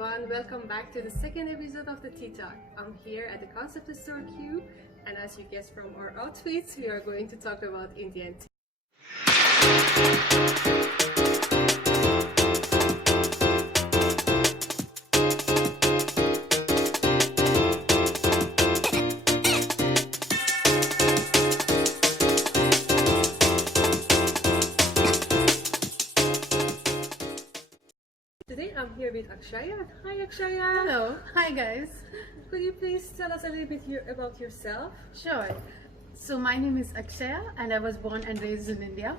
everyone, welcome back to the second episode of the Tea Talk. I'm here at the Concept Store Q, and as you guessed from our outfits, we are going to talk about Indian tea. Today I'm here with Akshaya. Hi Akshaya. Hello, hi guys. Could you please tell us a little bit about yourself? Sure. So my name is Akshaya and I was born and raised in India.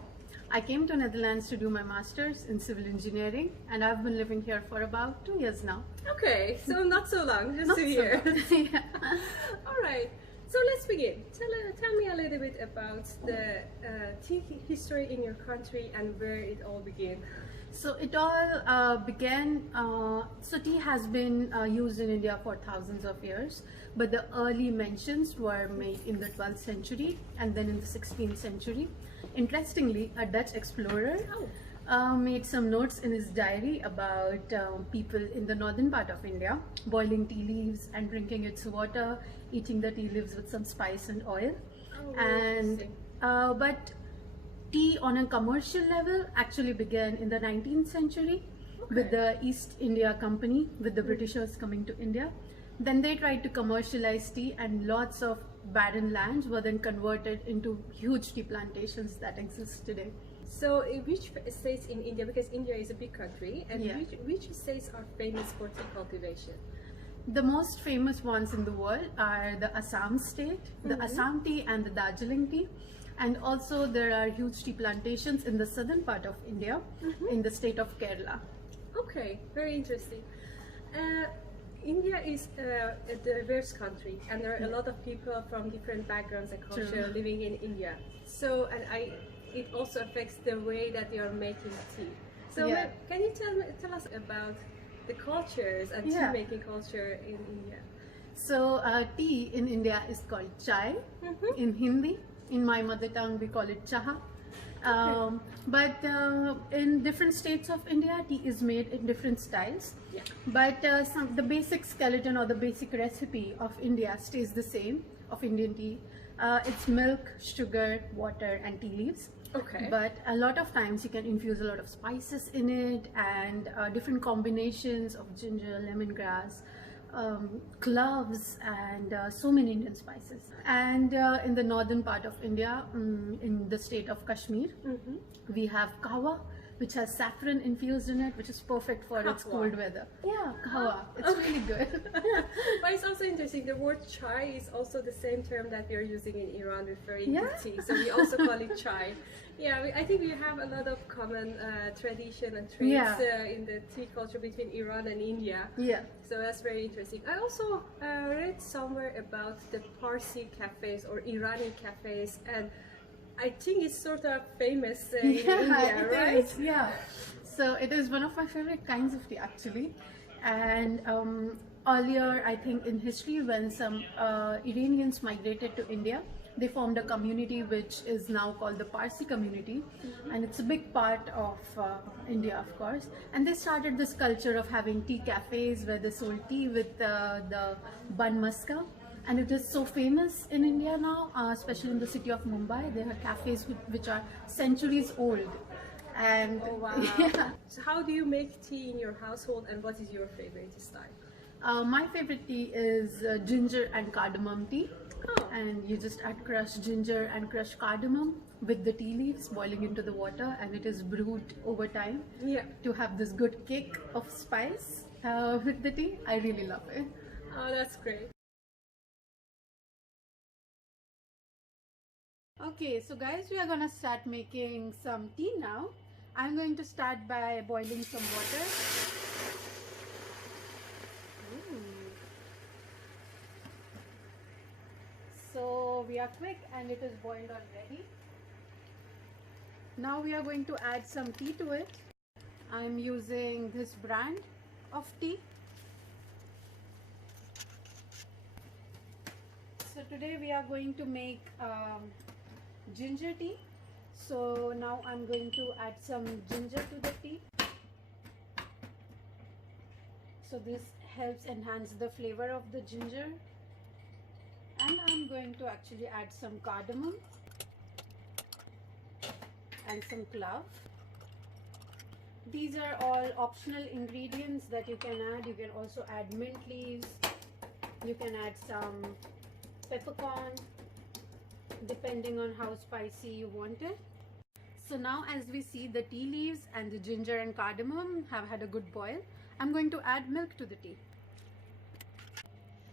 I came to Netherlands to do my master's in civil engineering and I've been living here for about 2 years now. Okay, so not so long, just Not 2 so years. long. Yeah. Alright, so let's begin. Tell me a little bit about the tea history in your country and where it all began. So it all began, so tea has been used in India for thousands of years, but the early mentions were made in the 12th century and then in the 16th century. Interestingly, a Dutch explorer made some notes in his diary about people in the northern part of India boiling tea leaves and drinking its water, eating the tea leaves with some spice and oil. But tea on a commercial level actually began in the 19th century with the East India Company, with the Britishers coming to India. Then they tried to commercialize tea and lots of barren lands were then converted into huge tea plantations that exist today. So which states in India, because India is a big country, and Yeah. which states are famous for tea cultivation? The most famous ones in the world are the Assam state, the Assam tea and the Darjeeling tea. And also there are huge tea plantations in the southern part of India, in the state of Kerala. Okay, very interesting. India is a diverse country and there are a lot of people from different backgrounds and culture True. living in India. So, it also affects the way that you are making tea. So, Yeah. can you tell us about the cultures and Yeah. tea making culture in India? So tea in India is called chai in Hindi. In my mother tongue, we call it chaha. But in different states of India, tea is made in different styles. Yeah. But the basic skeleton or the basic recipe of India stays the same, of Indian tea. It's milk, sugar, water and tea leaves. Okay. But a lot of times you can infuse a lot of spices in it and different combinations of ginger, lemongrass, cloves and so many Indian spices. And in the northern part of India, in the state of Kashmir, we have kahwa, which has saffron infused in it, which is perfect for its Kahwa. cold weather. Yeah, kahwa. It's really good. But it's also interesting, the word chai is also the same term that we are using in Iran referring Yeah. to tea. So we also call it chai. Yeah, I think we have a lot of common tradition and traits Yeah. in the tea culture between Iran and India. Yeah. So that's very interesting. I also read somewhere about the Parsi cafes or Irani cafes, and I think it's sort of famous in India, it right? is, yeah. So it is one of my favorite kinds of tea actually. And earlier, I think in history, when some Iranians migrated to India, they formed a community which is now called the Parsi community, and it's a big part of India, of course. And they started this culture of having tea cafes where they sold tea with the bun maska. And it is so famous in India now, especially in the city of Mumbai. There are cafes which are centuries old. And Oh wow. yeah. So how do you make tea in your household, and what is your favorite style? My favorite tea is ginger and cardamom tea. Oh. And you just add crushed ginger and crushed cardamom with the tea leaves boiling into the water, and it is brewed over time Yeah. to have this good kick of spice with the tea. I really love it. Oh, that's great. Okay, so guys, we are gonna start making some tea now. I'm going to start by boiling some water. So we are quick and it is boiled already. Now we are going to add some tea to it. I'm using this brand of tea. So today we are going to make ginger tea. So now I'm going to add some ginger to the tea. So this helps enhance the flavor of the ginger. And I'm going to actually add some cardamom and some clove. These are all optional ingredients that you can add. You can also add mint leaves. You can add some peppercorn, depending on how spicy you want it. So now, as we see, the tea leaves and the ginger and cardamom have had a good boil. I'm going to add milk to the tea.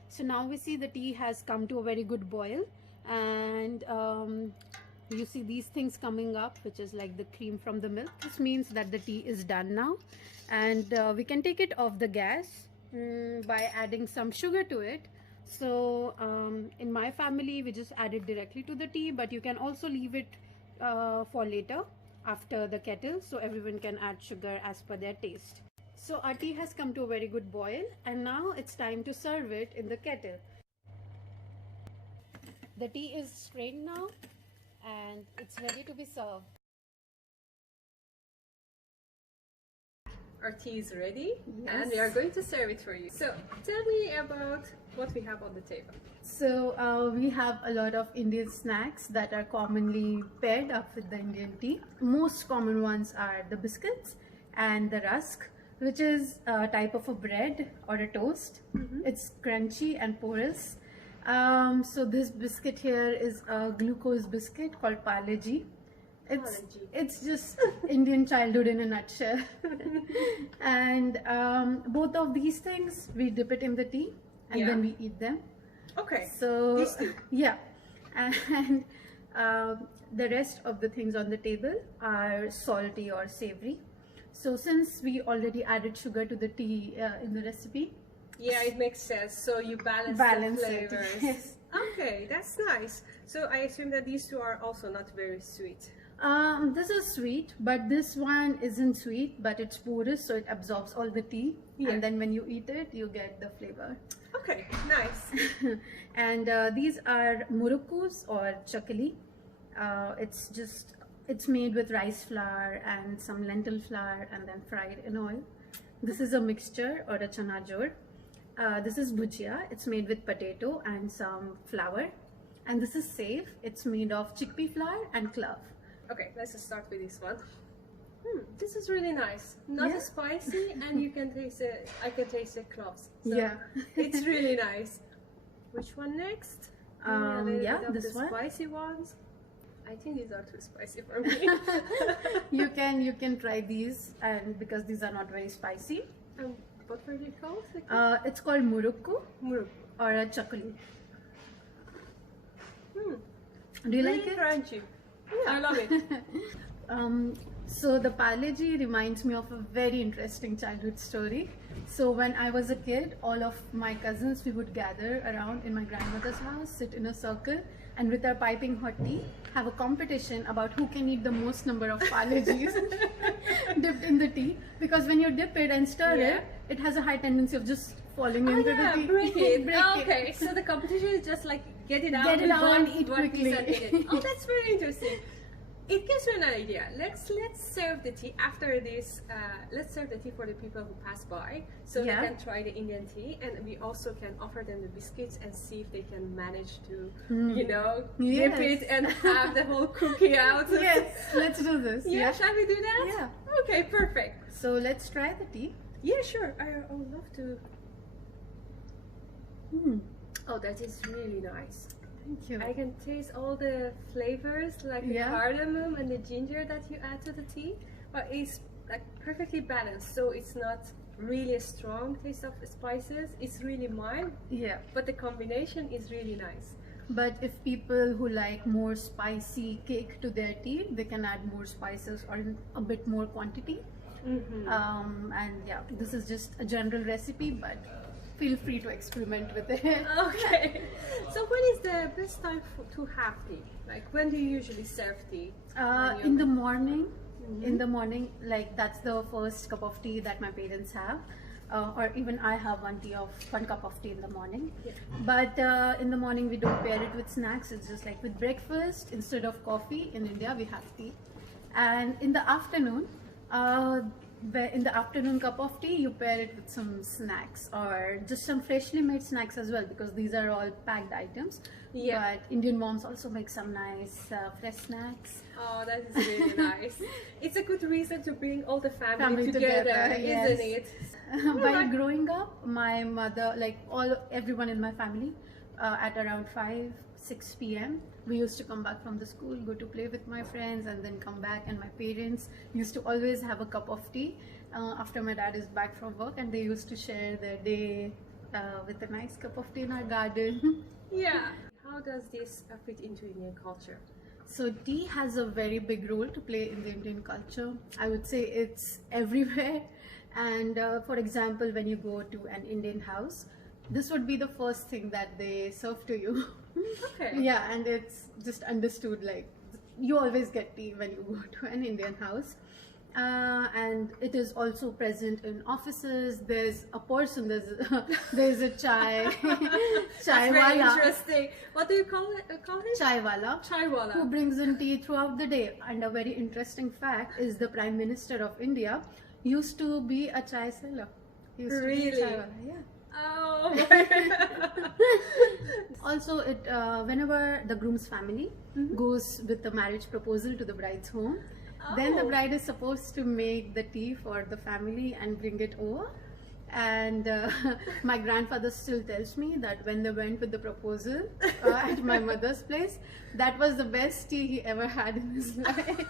So now we see the tea has come to a very good boil, and you see these things coming up, which is like the cream from the milk. This means that the tea is done now, and we can take it off the gas by adding some sugar to it. So in my family, we just add it directly to the tea, but you can also leave it for later after the kettle, so everyone can add sugar as per their taste. So our tea has come to a very good boil, and now it's time to serve it in the kettle. The tea is strained now and it's ready to be served. Our tea is ready, Yes. and we are going to serve it for you. So tell me about what we have on the table. So we have a lot of Indian snacks that are commonly paired up with the Indian tea. Most common ones are the biscuits and the rusk, which is a type of a bread or a toast. It's crunchy and porous. So this biscuit here is a glucose biscuit called Parle-G. It's just Indian childhood in a nutshell. And both of these things, we dip it in the tea and then we eat them. Okay. So these two. yeah, and the rest of the things on the table are salty or savory. So since we already added sugar to the tea in the recipe, yeah, it makes sense. So you balance the it. flavors. Yes. Okay, that's nice. So I assume that these two are also not very sweet. This is sweet, but this one isn't sweet, but it's porous, so it absorbs all the tea, and then when you eat it, you get the flavor. Okay, nice. And these are murukkus or chakli. It's made with rice flour and some lentil flour and then fried in oil. This is a mixture or a chana jor. This is bhujia. It's made with potato and some flour. And this is safe. It's made of chickpea flour and clove. Okay, let's just start with this one. This is really nice. Not spicy, and you can taste it. I can taste the cloves. So it's really nice. Which one next? This one. Spicy ones. I think these are too spicy for me. You can try these, and because these are not very spicy. What were they called? It's called murukku or a chakli. Do you like it? Crunchy. I love it. So the Parle-G reminds me of a very interesting childhood story. So when I was a kid, all of my cousins, we would gather around in my grandmother's house, sit in a circle, and with our piping hot tea, have a competition about who can eat the most number of Parle-Gs dipped in the tea. Because when you dip it and stir it, it has a high tendency of just falling into the tea. Break it. Okay, so the competition is just like get it out and eat one quickly. piece and eat it. Oh, that's very interesting. It gives you an idea. Let's serve the tea after this. Let's serve the tea for the people who pass by, so they can try the Indian tea, and we also can offer them the biscuits and see if they can manage to, dip it and have the whole cookie out. Yes, let's do this. Yeah, shall we do that? Yeah. Okay, perfect. So let's try the tea. Yeah, sure. I would love to. Oh, that is really nice. Thank you. I can taste all the flavors, like the cardamom and the ginger that you add to the tea, but it's like perfectly balanced. So it's not really a strong taste of spices. It's really mild. Yeah. But the combination is really nice. But if people who like more spicy cake to their tea, they can add more spices or in a bit more quantity. And yeah, this is just a general recipe, but feel free to experiment with it. Okay. So when is the best time to have tea? Like when do you usually serve tea? In the morning. In the morning, like that's the first cup of tea that my parents have. Or even I have one cup of tea in the morning. But in the morning we don't pair it with snacks. It's just like with breakfast, instead of coffee in India we have tea. And in the afternoon, in the afternoon cup of tea, you pair it with some snacks or just some freshly made snacks as well, because these are all packed items. Yeah. But Indian moms also make some nice fresh snacks. Oh, that is really nice. It's a good reason to bring all the family together, yes. Isn't it? While growing up, my mother, like everyone in my family, at around 5-6 p.m. we used to come back from the school, go to play with my friends, and then come back, and my parents used to always have a cup of tea after my dad is back from work, and they used to share their day with a nice cup of tea in our garden. Yeah. How does this fit into Indian culture? So tea has a very big role to play in the Indian culture. I would say it's everywhere. And for example, when you go to an Indian house, this would be the first thing that they serve to you. Okay. Yeah, and it's just understood, like you always get tea when you go to an Indian house. And it is also present in offices. There's a person, there's a chai That's very interesting. What do you call it? Chai wala. Chai wala. Who brings in tea throughout the day. And a very interesting fact is the Prime Minister of India used to be a chai seller. He used to be a chai wala. Yeah. Oh. Also, whenever the groom's family goes with the marriage proposal to the bride's home, then the bride is supposed to make the tea for the family and bring it over. And my grandfather still tells me that when they went with the proposal at my mother's place, that was the best tea he ever had in his life.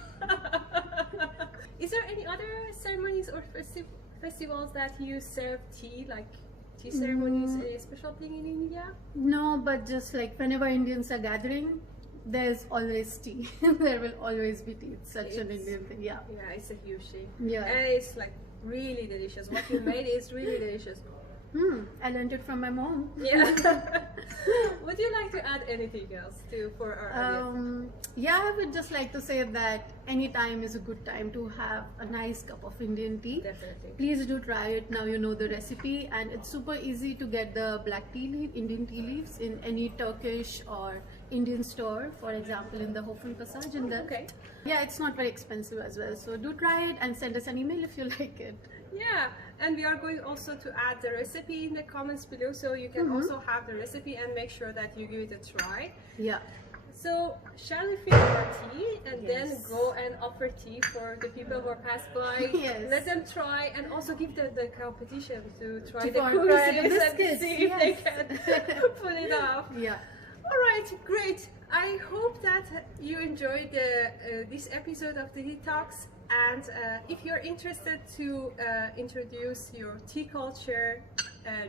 Is there any other ceremonies or festivals that you serve tea, like tea ceremonies, a special thing in India? No, but just like whenever Indians are gathering, there's always tea. There will always be tea. It's such an Indian thing. Yeah. Yeah, it's a huge thing. Yeah. And it's like really delicious. What you made is really delicious. I learned it from my mom. Yeah. Would you like to add anything else for our audience? Yeah, I would just like to say that any time is a good time to have a nice cup of Indian tea. Definitely. Please do try it. Now you know the recipe, and it's super easy to get the black tea leaf, Indian tea leaves in any Turkish or Indian store, for example in the Hofen Passage. Okay. Yeah, it's not very expensive as well. So do try it and send us an email if you like it. Yeah, and we are going also to add the recipe in the comments below, so you can also have the recipe and make sure that you give it a try. Yeah. So shall we finish our tea and then go and offer tea for the people who are passed by? Yes. Let them try, and also give the competition to try To the try the cookies and biscuits, see if they can pull it off. Yeah. All right, great. I hope that you enjoyed this episode of the Tea Talks. And if you're interested to introduce your tea culture,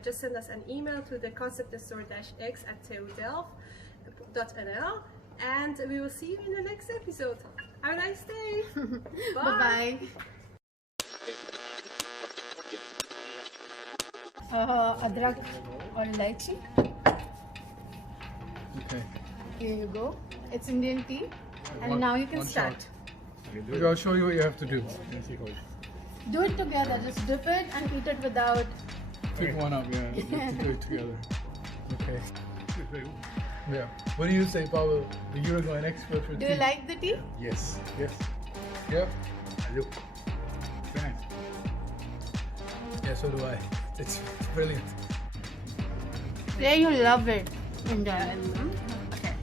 just send us an email to the conceptstore-x at TU Delft.nl, and we will see you in the next episode. Have a nice day. Bye. Adrak or lychee. Okay. Here you go. It's Indian tea, and now you can start. Shot. Okay, I'll show you what you have to do. Do it together. Just dip it and eat it without. Pick one up, yeah. You have to do it together. Okay. Yeah. What do you say, Paulo? The Uruguayan expert for tea? Do you like the tea? Yes, yes, Yep. I do. Very nice. Yeah, so do I. It's brilliant. Yeah, you love it. Enjoy it. Okay.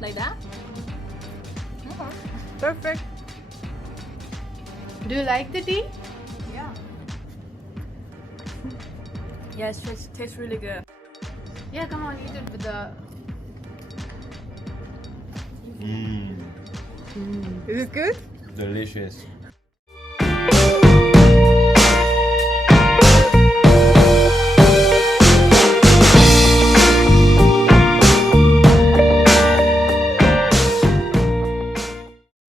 Like that? Perfect. Do you like the tea? Yeah. Yeah, it tastes really good. Yeah, come on, eat it with the. Mmm, Is it good? delicious.